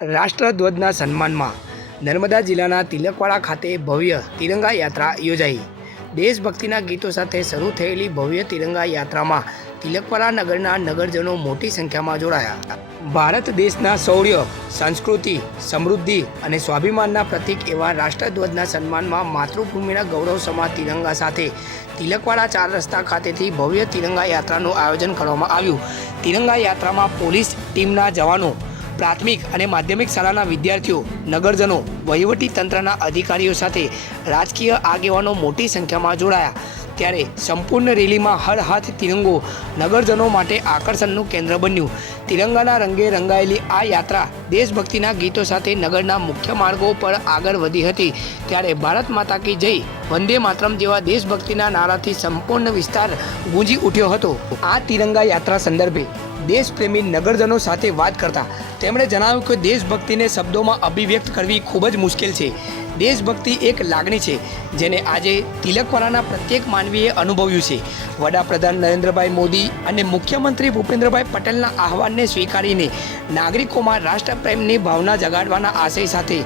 રાષ્ટ્રધ્વજના સન્માનમાં નર્મદા જિલ્લાના તિલકવાડા ખાતે ભવ્ય તિરંગા યાત્રા યોજાઈ. દેશભક્તિના ગીતો સાથે શરૂ થયેલી ભવ્ય તિરંગા યાત્રામાં તિલકવાડા નગરના નગરજનો મોટી સંખ્યામાં જોડાયા. ભારત દેશના શૌર્ય, સંસ્કૃતિ, સમૃદ્ધિ અને સ્વાભિમાનના પ્રતીક એવા રાષ્ટ્રધ્વજના સન્માનમાં માતૃભૂમિના ગૌરવ સમા તિરંગા સાથે તિલકવાડા ચાર રસ્તા ખાતેથી ભવ્ય તિરંગા યાત્રાનું આયોજન કરવામાં આવ્યું. તિરંગા યાત્રામાં પોલીસ ટીમના જવાનો પ્રાથમિક અને માધ્યમિક શાળાના વિદ્યાર્થીઓ, નગરજનો, વહીવટી તંત્રના અધિકારીઓ સાથે રાજકીય આગેવાનો મોટી સંખ્યામાં જોડાયા. ત્યારે સંપૂર્ણ રેલીમાં હર હાથ તિરંગો નગરજનો માટે આકર્ષણનું કેન્દ્ર બન્યું. તિરંગાના રંગે રંગાયેલી આ યાત્રા દેશભક્તિના ગીતો સાથે નગરના મુખ્ય માર્ગો પર આગળ વધી હતી. ત્યારે ભારત માતા કી જય, વંદે માતરમ જેવા દેશભક્તિના નારાથી સંપૂર્ણ વિસ્તાર ગુંજી ઉઠ્યો હતો. આ તિરંગા યાત્રા સંદર્ભે દેશપ્રેમી નગરજનો સાથે વાત કરતા તેમણે જણાવ્યું કે દેશભક્તિને શબ્દોમાં અભિવ્યક્ત કરવી ખૂબ જ મુશ્કેલ છે. દેશભક્તિ એક લાગણી છે, જેને આજે તિલકવાડાના પ્રત્યેક માનવીએ અનુભવ્યું છે. વડાપ્રધાન નરેન્દ્રભાઈ મોદી અને મુખ્યમંત્રી ભૂપેન્દ્રભાઈ પટેલના આહવાનને સ્વીકારીને નાગરિકોમાં રાષ્ટ્રપ્રેમની ભાવના જગાડવાના આશય સાથે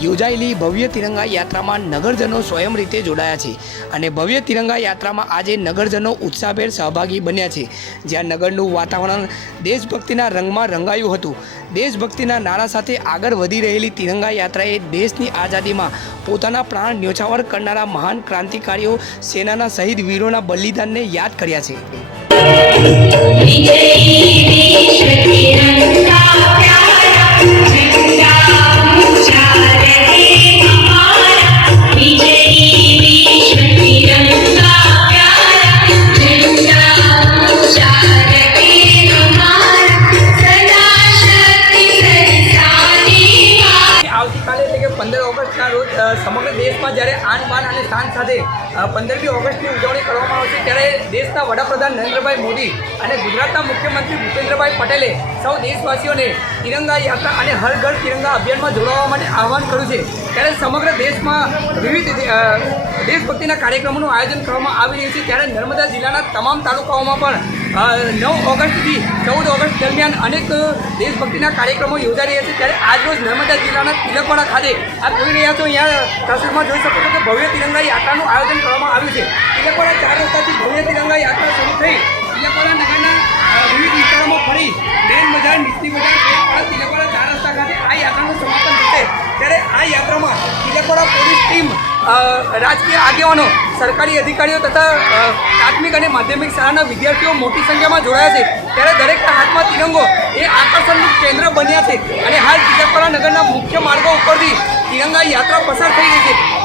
યોજાયેલી ભવ્ય તિરંગા યાત્રામાં નગરજનો સ્વયં રીતે જોડાયા છે અને ભવ્ય તિરંગા યાત્રામાં આજે નગરજનો ઉત્સાહભેર સહભાગી બન્યા છે. જ્યાં નગરનું વાતાવરણ દેશભક્તિના રંગમાં રંગાયું હતું. દેશભક્તિના નારા સાથે આગળ વધી રહેલી તિરંગા યાત્રાએ દેશની આઝાદીમાં પોતાના પ્રાણ ન્યોછાવર કરનારા મહાન ક્રાંતિકારીઓ, સેનાના શહીદ વીરોના બલિદાનને યાદ કર્યા છે. સમગ્ર દેશમાં જ્યારે આન બાન અને શાન સાથે પંદરમી ઓગસ્ટની ઉજવણી કરવામાં આવશે ત્યારે દેશના વડાપ્રધાન નરેન્દ્રભાઈ મોદી અને ગુજરાતના મુખ્યમંત્રી ભૂપેન્દ્રભાઈ પટેલે સૌ દેશવાસીઓને તિરંગા યાત્રા અને હર ઘર તિરંગા અભિયાનમાં જોડાવા માટે આહવાન કર્યું છે. ત્યારે સમગ્ર દેશમાં વિવિધ દેશભક્તિના કાર્યક્રમોનું આયોજન કરવામાં આવી રહ્યું છે. ત્યારે નર્મદા જિલ્લાના તમામ તાલુકાઓમાં પણ નવ ઓગસ્ટથી ચૌદ ઓગસ્ટ દરમિયાન અનેક દેશભક્તિના કાર્યક્રમો યોજાઈ રહ્યા છે. ત્યારે આજરોજ નર્મદા જિલ્લાના તિલકવાડા ખાતે આપ જોઈ રહ્યા છો, અહીંયા તસવીરમાં જોઈ શકો છો કે ભવ્ય તિરંગા યાત્રાનું આયોજન કરવામાં આવ્યું છે. તિલકવાડા ચાર રસ્તાથી ભવ્ય તિરંગા યાત્રા શરૂ થઈ તિલકવાડા નગરના વિવિધ વિસ્તારોમાં ફરી મેન બજાર નીતિ બજાર તિલકવાડા ચાર રસ્તા ખાતે આ યાત્રાનું સમાપન થશે. ત્યારે આ યાત્રામાં તિલકવાડા પોલીસ ટીમ રાજકીય આગેવાનો, સરકારી અધિકારીઓ તથા પ્રાથમિક અને માધ્યમિક શાળાના વિદ્યાર્થીઓ મોટી સંખ્યામાં જોડાયા છે. ત્યારે દરેકના હાથમાં તિરંગો એ આકર્ષણનું કેન્દ્ર બન્યા છે. અને હાલ તિલકવાડા નગરના મુખ્ય માર્ગો ઉપરથી તિરંગા યાત્રા પસાર થઈ રહી છે.